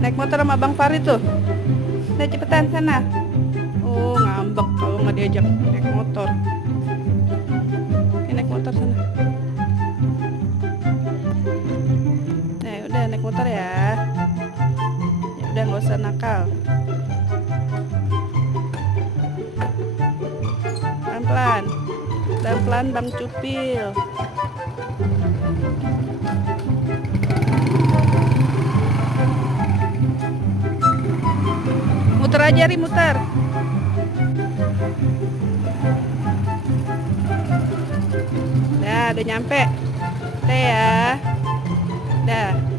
Naik motor sama Bang Farid tuh. Udah cepetan sana. Oh, ngambek kalau nggak diajak naik motor. Oke, naik motor sana. Nah, udah naik motor ya. Ya udah nggak usah nakal. Pelan-pelan. Pelan-pelan Bang Cupil. Muter aja, Ri, muter. Udah nyampe. Udah ya. Dah.